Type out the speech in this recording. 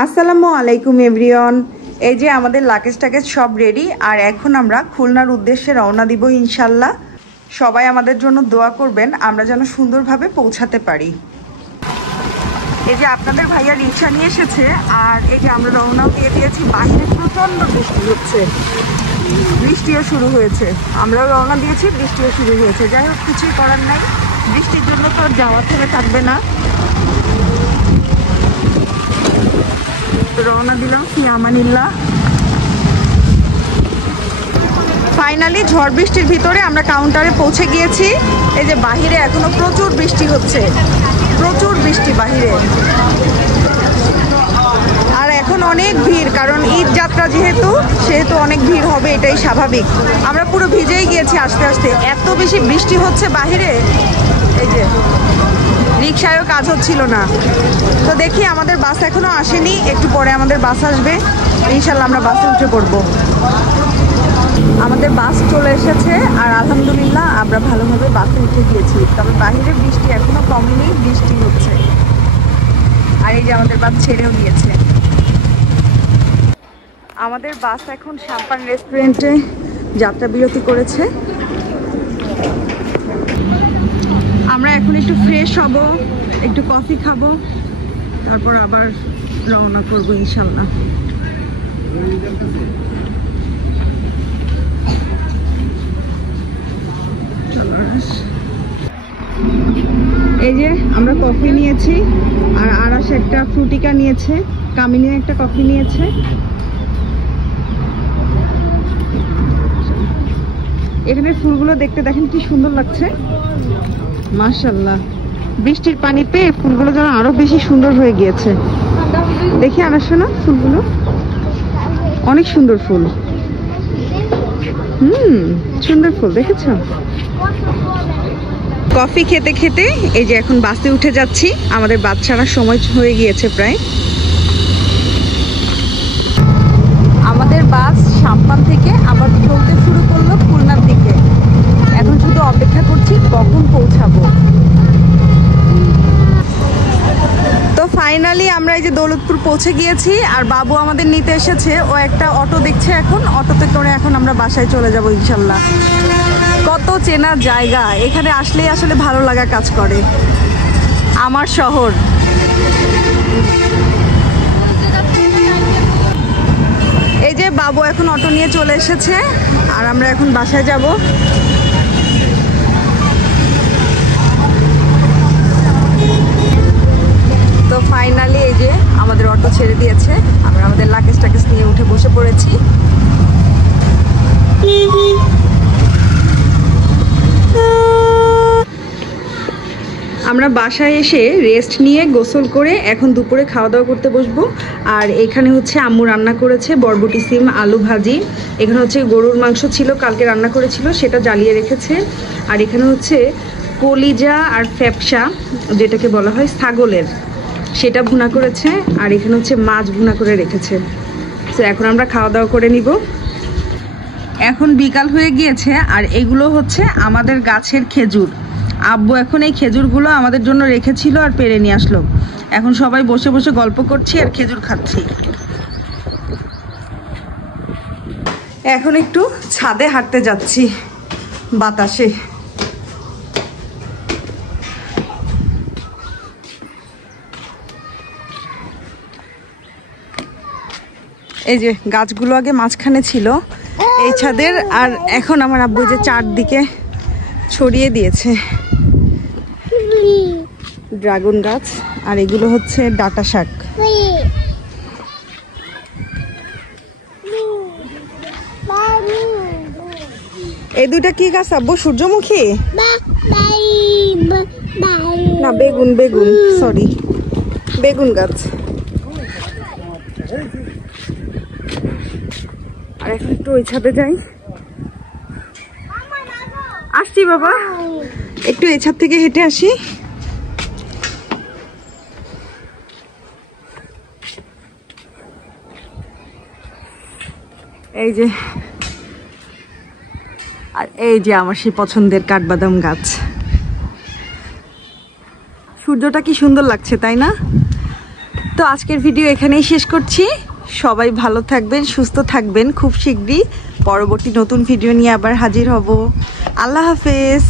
আসসালামু আলাইকুম এভরিওয়ান। এই যে আমাদের লাগেজ টাগেজ সব রেডি, আর এখন আমরা খুলনার উদ্দেশ্যে রওনা দিব ইনশাল্লাহ। সবাই আমাদের জন্য দোয়া করবেন, আমরা যেন সুন্দরভাবে পৌঁছাতে পারি। এই যে আপনাদের ভাইয়া রিক্সা নিয়ে এসেছে, আর এই যে আমরা রওনাও দিয়ে দিয়েছি। বাইরে প্রচণ্ড বৃষ্টি হচ্ছে, বৃষ্টিও শুরু হয়েছে। আমরাও রওনা দিয়েছি, বৃষ্টিও শুরু হয়েছে। যাই হোক, কিছুই করার নাই, বৃষ্টির জন্য তো আর যাওয়া থেকে থাকবে না। রওনা দিলাম ফি আমানিল্লাহ। ফাইনালি ঝড় বৃষ্টির ভিতরে আমরা কাউন্টারে পৌঁছে গিয়েছি। এই যে বাহিরে এখনো প্রচুর বৃষ্টি হচ্ছে, প্রচুর বৃষ্টি বাহিরে। আর এখন অনেক ভিড়, কারণ ঈদ যাত্রা সেহেতু অনেক ভিড় হবে, এটাই স্বাভাবিক। আমরা পুরো ভিজেই গিয়েছি আস্তে আস্তে, এত বেশি বৃষ্টি হচ্ছে বাহিরে। এই যে রিক্সায়ও কাজ হচ্ছিল না। তো দেখি, আমাদের বাস এখনো আসেনি, একটু পরে আমাদের বাস আসবে ইনশাল্লাহ, আমরা বাসে উঠে পড়বো। আমাদের বাস চলে এসেছে, আর আলহামদুলিল্লাহ আমরা ভালোভাবে বাসে উঠে গিয়েছি। তবে বাইরে বৃষ্টি এখনো কমেনি, বৃষ্টি হচ্ছে। আর এই যে আমাদের বাস ছেড়েও দিয়েছে। আমাদের বাস এখন শাম্পান রেস্টুরেন্টে যাত্রা বিরতি করেছে। আমরা এখন একটু ফ্রেশ হব, একটু কফি খাবো, তারপর আবার রওনা করবো ইনশাল্লাহ। এই যে আমরা কফি নিয়েছি, আর আরাশ একটা ফ্রুটিকা নিয়েছে, কামিনী একটা কফি নিয়েছে। এখানে ফুলগুলো দেখতে দেখেন কি সুন্দর লাগছে, মাশাআল্লাহ। বৃষ্টির পানি পেয়ে ফুলগুলো যেন আরো বেশি সুন্দর হয়ে গিয়েছে। দেখি আনার শোনা, ফুলগুলো অনেক সুন্দর ফুল। সুন্দর ফুল, দেখেছ? কফি খেতে খেতে এই যে এখন বাসে উঠে যাচ্ছি। আমাদের বাস ছাড়ার সময় হয়ে গিয়েছে প্রায়। আমাদের বাস শাম্পান থেকে আবার চলতে শুরু করলো খুলনার দিকে। এখন শুধু অপেক্ষা করছি কখন পৌঁছাবো। তো ফাইনালি আমরা এই যে দৌলতপুর পৌঁছে গিয়েছি, আর বাবু আমাদের নিতে এসেছে। ও একটা অটো দেখছে, এখন অটোতে করে এখন আমরা বাসায় চলে যাব ইনশাল্লাহ। কত চেনা জায়গা, এখানে আসলেই আসলে ভালো লাগা কাজ করে। আমার শহর। এই যে বাবু এখন অটো নিয়ে চলে এসেছে, আর আমরা এখন বাসায় যাব। তো ফাইনালি এই যে আমাদের অটো ছেড়ে দিয়েছে, আমরা আমাদের লাগেজ টাগেজ নিয়ে উঠে বসে পড়েছি। আমরা বাসায় এসে রেস্ট নিয়ে গোসল করে এখন দুপুরে খাওয়া দাওয়া করতে বসবো। আর এখানে হচ্ছে আম্মু রান্না করেছে বরবটি সিম আলু ভাজি। এখানে হচ্ছে গরুর মাংস ছিল, কালকে রান্না করেছিল, সেটা জ্বালিয়ে রেখেছে। আর এখানে হচ্ছে কলিজা আর ফ্যাপসা, যেটাকে বলা হয় ছাগলের, সেটা ভুনা করেছে। আর এখানে হচ্ছে মাছ ভুনা করে রেখেছে। তো এখন আমরা খাওয়া দাওয়া করে নিব। এখন বিকাল হয়ে গিয়েছে, আর এগুলো হচ্ছে আমাদের গাছের খেজুর। আব্বু এখন এই খেজুরগুলো আমাদের জন্য রেখেছিল আর পেরে নিয়ে আসলো। এখন সবাই বসে বসে গল্প করছি আর খেজুর খাচ্ছি। এখন একটু ছাদে হাঁটতে যাচ্ছি বাতাসে। এই যে গাছগুলো আগে মাঝখানে ছিল এই ছাদের, আর এখন আমার আব্বু যে চারদিকে ছড়িয়ে দিয়েছে ড্রাগন গাছ। আর এগুলো হচ্ছে ডাটা শাক। এই দুইটা কি গাছ আব্বু? সূর্যমুখী না, বেগুন, বেগুন, সরি, বেগুন গাছ। আর এখন একটু ওই ছাদে যাই। আসছি বাবা, একটু এই ছাদ থেকে হেঁটে আসি। এই যে, আর এই যে আমার সেই পছন্দের কাঠবাদাম গাছ। সূর্যটা কি সুন্দর লাগছে তাই না? তো তো আজকের ভিডিও এখানেই শেষ করছি। সবাই ভালো থাকবেন, সুস্থ থাকবেন। খুব শীঘ্রই পরবর্তী নতুন ভিডিও নিয়ে আবার হাজির হব। আল্লাহ হাফেজ।